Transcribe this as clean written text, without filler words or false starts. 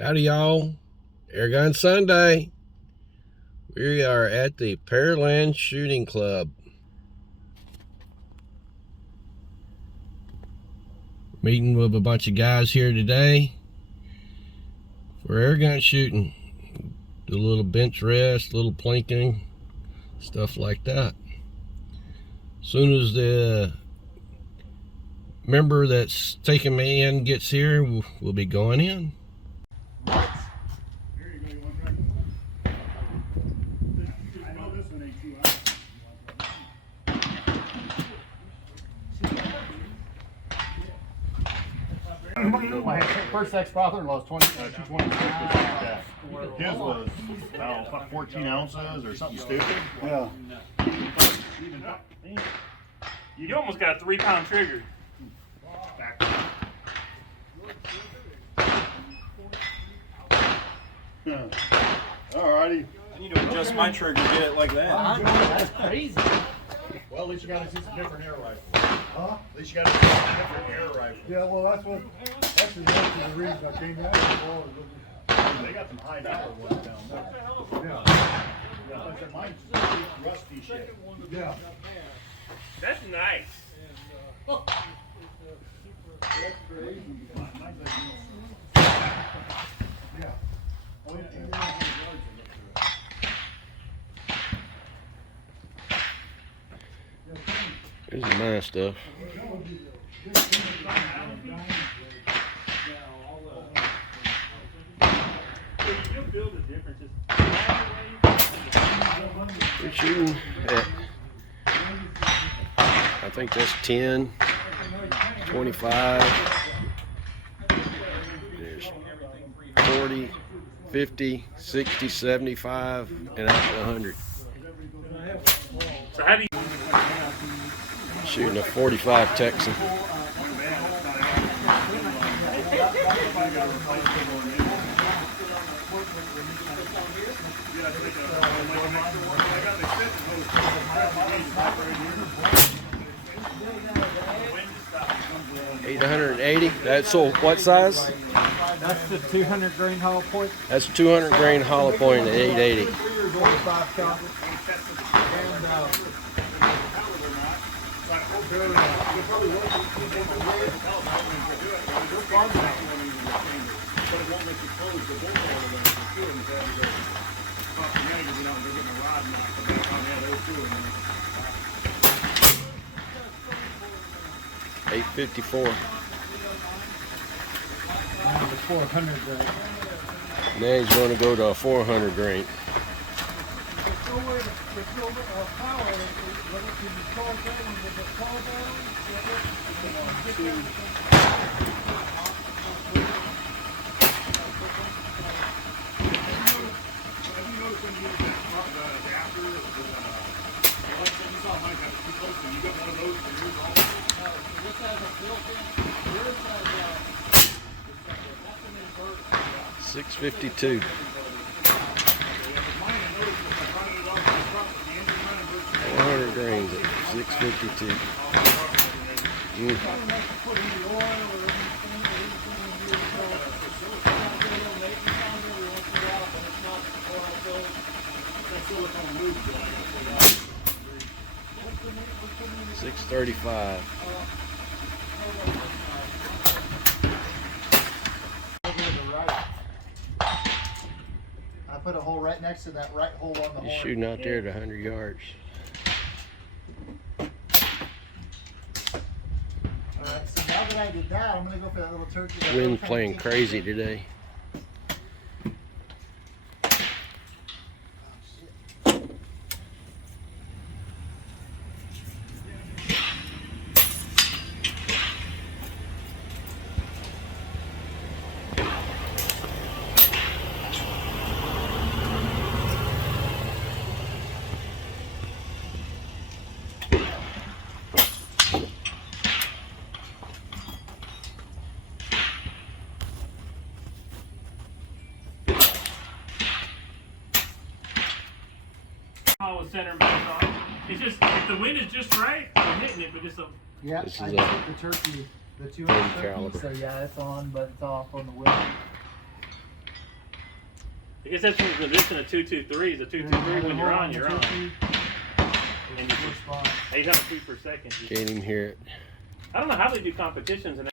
Howdy y'all, Airgun Sunday. We are at the Pearland Shooting Club. Meeting with a bunch of guys here today for airgun shooting. Do a little bench rest, a little planking, stuff like that. As soon as the member that's taking me in gets here, we'll be going in. My first ex-father-in-law was 226. His was, I don't know, 14 ounces or something stupid. Yeah. You almost got a 3-pound trigger. Alrighty. I need to adjust my trigger to get it like that. That's crazy. Well, at least you got to see some different air rifles. Huh? At least you got to see some different air rifles. Yeah, well, that's the reason I came down here. They got some high dollar ones down there. Yeah, Yeah, like I said, mine's just rusty shit. yeah. That's nice. That's crazy. Mine's like, Yeah. oh yeah. Here's my stuff. We're shooting at, I think that's 10, 25, there's 40, 50, 60, 75, and out to 100. So how do you? Shooting a 45 Texan. $880. That's so what size? That's the 200 grain hollow point. That's 200 grain hollow point at 880. 45 copper. $854. The 400 grain. Now he's going to go to a 400 grain. $652. 400 grains at $652. $635. I put a hole right next to that right hole on the He's horn. shooting out there at 100 yards. Alright, so now that I did that, I'm gonna go for that little turkey. Wind's playing crazy today. Center back on. It's just if the wind is just right, I'm hitting it, but just a. Yeah, This is I a just hit the turkey, the 200 caliber. turkey, so yeah, it's on, but it's off on the wind. I guess that's from the position of 223. The 223 when you're on, you're on. And you just, 800 feet per second. Can't even hear it. I don't know how they do competitions and